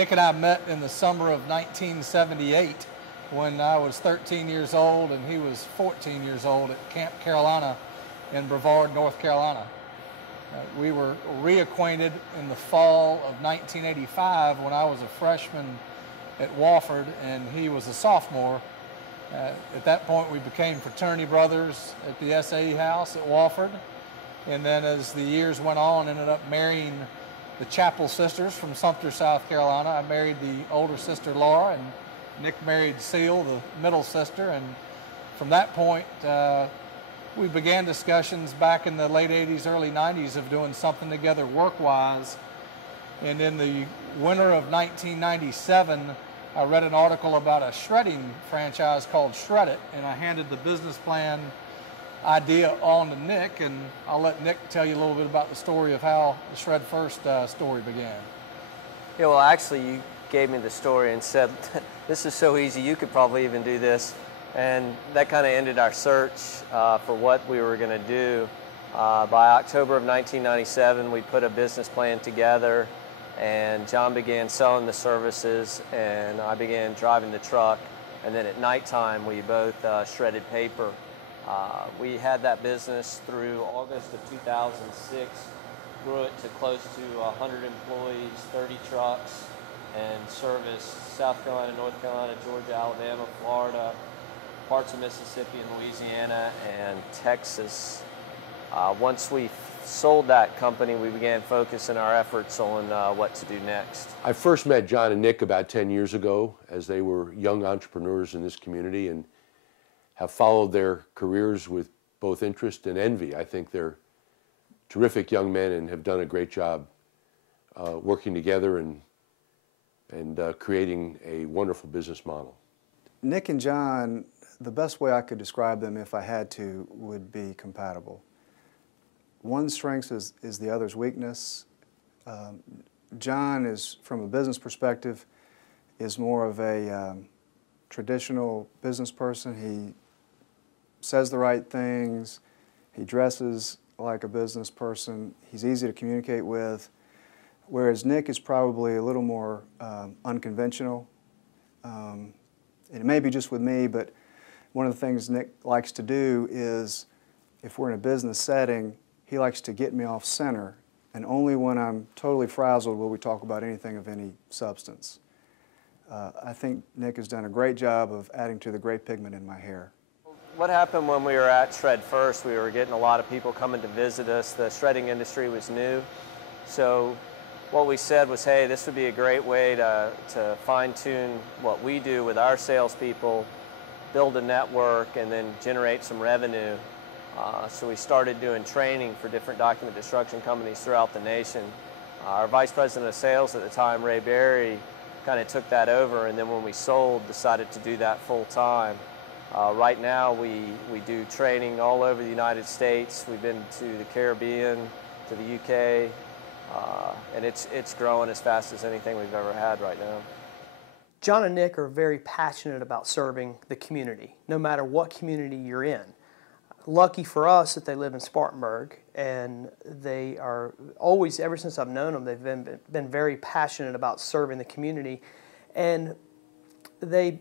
Nick and I met in the summer of 1978 when I was 13 years old and he was 14 years old at Camp Carolina in Brevard, North Carolina. We were reacquainted in the fall of 1985 when I was a freshman at Wofford and he was a sophomore. At that point, we became fraternity brothers at the SAE house at Wofford. And then as the years went on, ended up marrying the Chapel sisters from Sumter, South Carolina. I married the older sister, Laura, and Nick married Seal, the middle sister. And from that point, we began discussions back in the late 80s, early 90s of doing something together work-wise. And in the winter of 1997, I read an article about a shredding franchise called Shred It, and I handed the business plan idea on to Nick, and I'll let Nick tell you a little bit about the story of how the Shred First story began. Yeah, well, actually, you gave me the story and said, this is so easy, you could probably even do this. And that kind of ended our search for what we were going to do. By October of 1997, we put a business plan together, and John began selling the services, and I began driving the truck. And then at nighttime, we both shredded paper. We had that business through August of 2006, grew it to close to 100 employees, 30 trucks, and serviced South Carolina, North Carolina, Georgia, Alabama, Florida, parts of Mississippi and Louisiana, and Texas. Once we sold that company, we began focusing our efforts on what to do next. I first met John and Nick about 10 years ago as they were young entrepreneurs in this community and have followed their careers with both interest and envy. I think they're terrific young men and have done a great job working together and creating a wonderful business model. Nick and John, the best way I could describe them if I had to would be compatible. One's strength is the other's weakness. John is, from a business perspective, is more of a traditional business person. He says the right things, he dresses like a business person, he's easy to communicate with, whereas Nick is probably a little more unconventional. It may be just with me, but one of the things Nick likes to do is, if we're in a business setting, he likes to get me off center, and only when I'm totally frazzled will we talk about anything of any substance. I think Nick has done a great job of adding to the gray pigment in my hair. What happened when we were at Shred First, we were getting a lot of people coming to visit us. The shredding industry was new. So what we said was, hey, this would be a great way to fine-tune what we do with our salespeople, build a network, and then generate some revenue. So we started doing training for different document destruction companies throughout the nation. Our vice president of sales at the time, Ray Berry, kind of took that over, and then when we sold, decided to do that full time. Right now, we do training all over the United States. We've been to the Caribbean, to the UK, and it's growing as fast as anything we've ever had right now. John and Nick are very passionate about serving the community, no matter what community you're in. Lucky for us that they live in Spartanburg, and they are always, ever since I've known them, they've been very passionate about serving the community, and they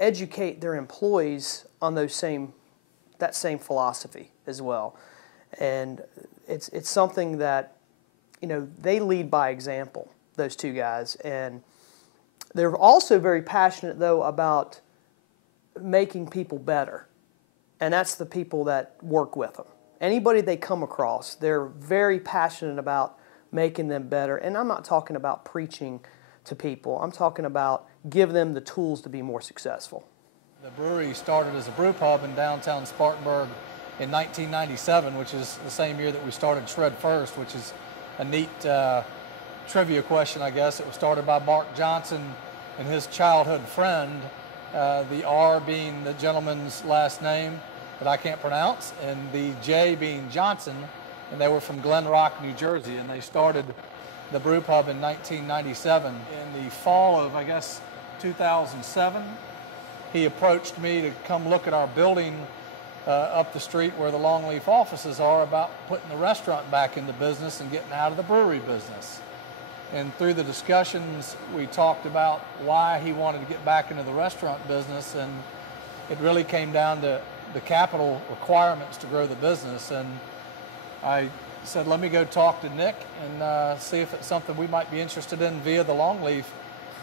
educate their employees on that same philosophy as well. And it's something that, you know, they lead by example, those two guys, and they're also very passionate though about making people better. And that's the people that work with them. Anybody they come across, they're very passionate about making them better. And I'm not talking about preaching to people. I'm talking about give them the tools to be more successful. The brewery started as a brew pub in downtown Spartanburg in 1997, which is the same year that we started Shred First, which is a neat trivia question, I guess. It was started by Mark Johnson and his childhood friend, the R being the gentleman's last name that I can't pronounce, and the J being Johnson, and they were from Glen Rock, New Jersey, and they started the brew pub in 1997. In the fall of, I guess, 2007, he approached me to come look at our building up the street where the Longleaf offices are, about putting the restaurant back into business and getting out of the brewery business. And through the discussions, we talked about why he wanted to get back into the restaurant business, and it really came down to the capital requirements to grow the business. And I said, let me go talk to Nick and see if it's something we might be interested in via the Longleaf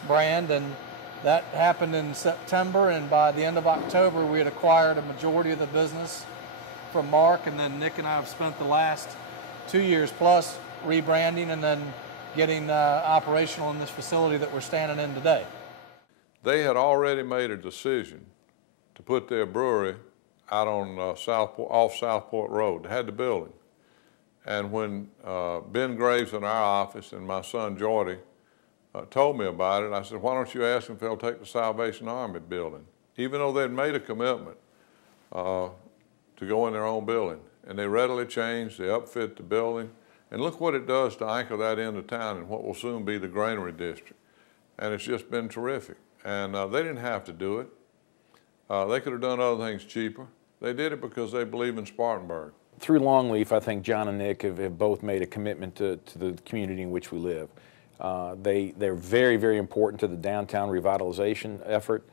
brand. And that happened in September, and by the end of October, we had acquired a majority of the business from Mark, and then Nick and I have spent the last 2 years plus rebranding and then getting operational in this facility that we're standing in today. They had already made a decision to put their brewery out on off Southport Road. They had the building. And when Ben Graves in our office and my son Jordy told me about it, I said, why don't you ask them if they'll take the Salvation Army building? Even though they'd made a commitment to go in their own building. And they readily changed, they upfit the building. And look what it does to anchor that into town in what will soon be the Granary District. And it's just been terrific. And they didn't have to do it. They could have done other things cheaper. They did it because they believe in Spartanburg. Through Longleaf, I think John and Nick have both made a commitment to the community in which we live. They're very, very important to the downtown revitalization effort.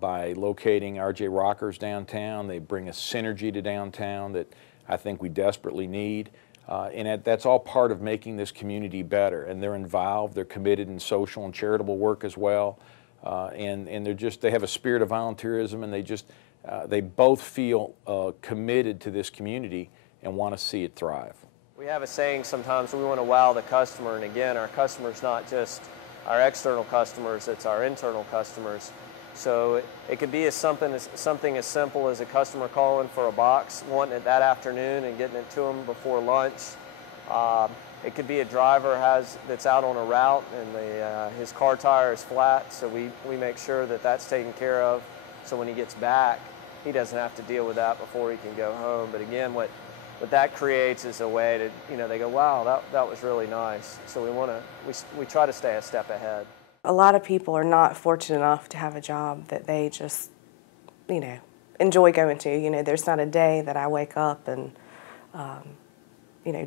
By locating RJ Rockers downtown, they bring a synergy to downtown that I think we desperately need. And that's all part of making this community better. And they're involved, they're committed in social and charitable work as well. And they have a spirit of volunteerism, and they both feel committed to this community and want to see it thrive. We have a saying sometimes, we want to wow the customer, and again, our customer's not just our external customers, it's our internal customers. So it could be something as simple as a customer calling for a box, wanting it that afternoon and getting it to them before lunch. It could be a driver that's out on a route and his car tire is flat, so we make sure that that's taken care of, so when he gets back, he doesn't have to deal with that before he can go home. But again, what that creates is a way to, they go, wow, that was really nice. So we try to stay a step ahead. A lot of people are not fortunate enough to have a job that they just, enjoy going to. There's not a day that I wake up and,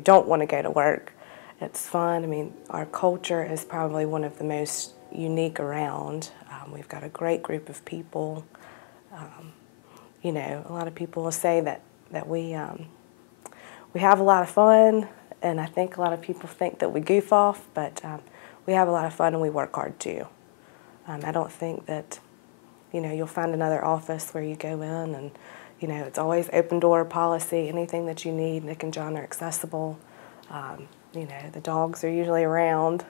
don't want to go to work. It's fun. I mean, our culture is probably one of the most unique around. We've got a great group of people. A lot of people will say that we have a lot of fun, and I think a lot of people think that we goof off, but we have a lot of fun and we work hard too. I don't think that, you'll find another office where you go in and, it's always open door policy. Anything that you need, Nick and John are accessible. The dogs are usually around,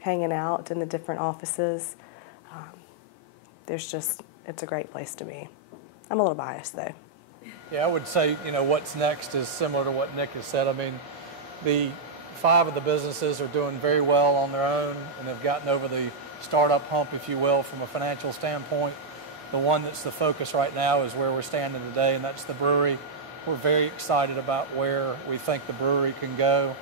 hanging out in the different offices. It's a great place to be. I'm a little biased though. Yeah, I would say, what's next is similar to what Nick has said. I mean, the 5 of the businesses are doing very well on their own and have gotten over the startup hump, if you will, from a financial standpoint. The one that's the focus right now is where we're standing today, and that's the brewery. We're very excited about where we think the brewery can go.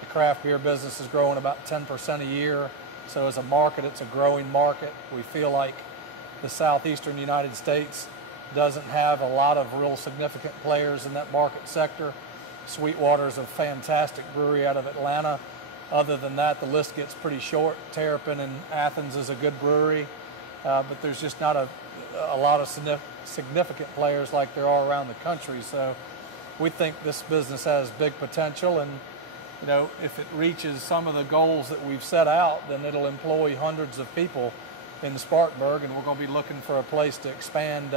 The craft beer business is growing about 10% a year. So as a market, it's a growing market. We feel like the southeastern United States doesn't have a lot of real significant players in that market sector. Sweetwater is a fantastic brewery out of Atlanta. Other than that, the list gets pretty short. Terrapin in Athens is a good brewery, but there's just not a lot of significant players like there are around the country. So we think this business has big potential, and if it reaches some of the goals that we've set out, then it'll employ hundreds of people in Spartanburg, and we're going to be looking for a place to expand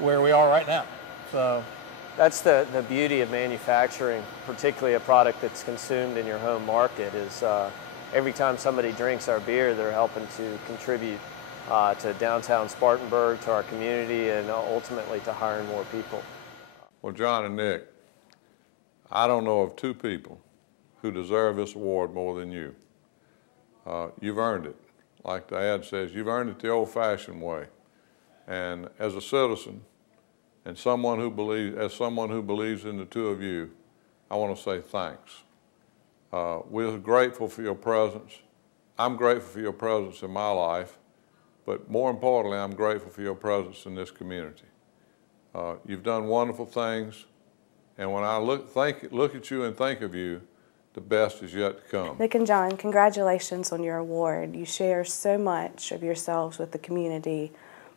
where we are right now. So that's the beauty of manufacturing, particularly a product that's consumed in your home market, is every time somebody drinks our beer, they're helping to contribute to downtown Spartanburg, to our community, and ultimately to hiring more people. Well, John and Nick, I don't know of 2 people who deserve this award more than you. You've earned it. Like the ad says, you've earned it the old-fashioned way. And as a citizen, and someone who believes in the 2 of you, I want to say thanks. We're grateful for your presence. I'm grateful for your presence in my life, but more importantly, I'm grateful for your presence in this community. You've done wonderful things, and when I look at you and think of you, the best is yet to come. Nick and John, congratulations on your award. You share so much of yourselves with the community,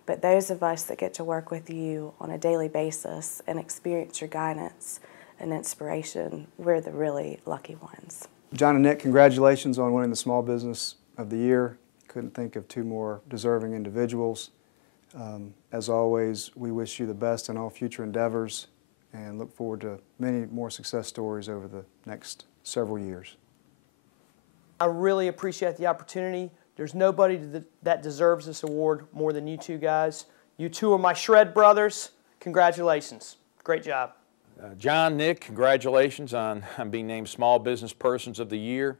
but those of us that get to work with you on a daily basis and experience your guidance and inspiration, we're the really lucky ones. John and Nick, congratulations on winning the Small Business of the Year. Couldn't think of two more deserving individuals. As always, we wish you the best in all future endeavors and look forward to many more success stories over the next several years. I really appreciate the opportunity. There's nobody that deserves this award more than you two guys. You two are my shred brothers. Congratulations. Great job. John, Nick, congratulations on being named Small Business Persons of the Year.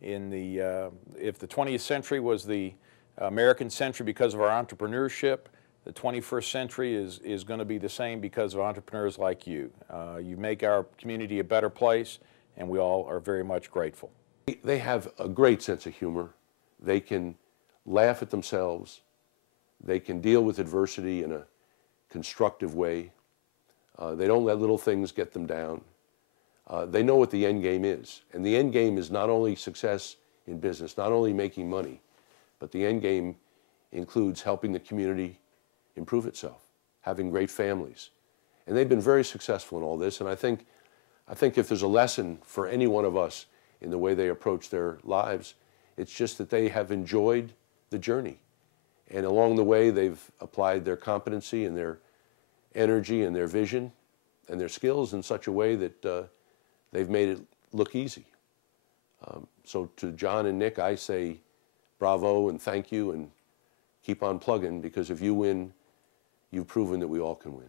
If the 20th century was the American century because of our entrepreneurship, the 21st century is going to be the same because of entrepreneurs like you. You make our community a better place, and we all are very much grateful. They have a great sense of humor. They can laugh at themselves. They can deal with adversity in a constructive way. They don't let little things get them down. They know what the end game is. And the end game is not only success in business, not only making money, but the end game includes helping the community improve itself, having great families. And they've been very successful in all this. And I think if there's a lesson for any one of us in the way they approach their lives, it's just that they have enjoyed the journey. And along the way, they've applied their competency and their energy and their vision and their skills in such a way that they've made it look easy. So to John and Nick, I say bravo and thank you and keep on plugging, because if you win, you've proven that we all can win.